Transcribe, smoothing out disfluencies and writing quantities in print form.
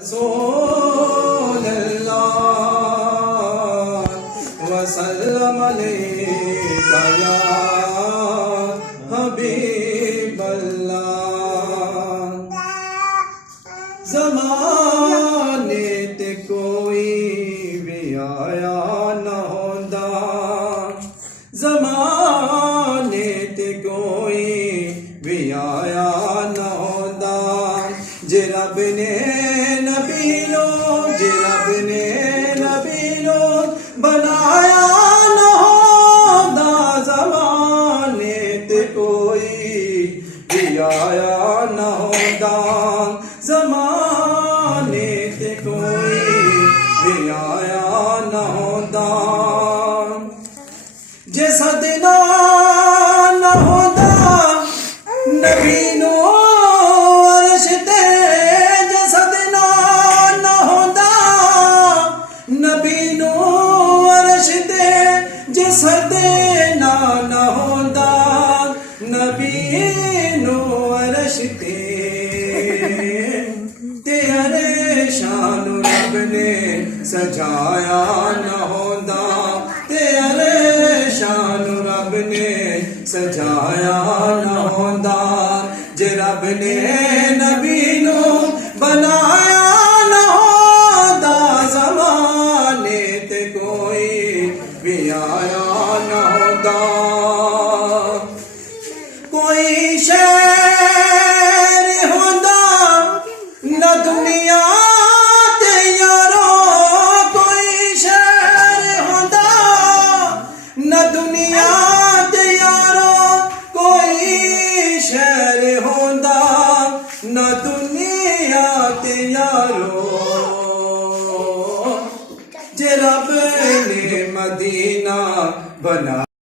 रसूलल्लाह वसल्लम अलैका या हबीबल्लाह। ज़माने ते कोई भी आया न होंदा, ज़माने ते कोई भी आया न होंदा। जे रब ने नबी लोग बनाया न होंदा, ज़माने ते कोई भी आया न होंदा, ज़माने ते कोई भी आया न होंदा। जे सदना न होंदा नबी नो अर्श ते, जे सदना न होंदा नबी नो अर्श ते, जे सदना न होंदा नबी नो अर्श ते। तेरे शान रब ने सजाया न होंदा, तेरे शान रब ने सजाया न होंदा। जे रब ने नबी नो बनाया न होंदा, ज़माने ते कोई भी आया न होंदा। कोई शहर होंदा न दुनिया ते यारो, कोई शहर होंदा न दुनिया ते यारो, कोई शहर होंदा न दुनिया ते यारो। जे रब ने मदीना बना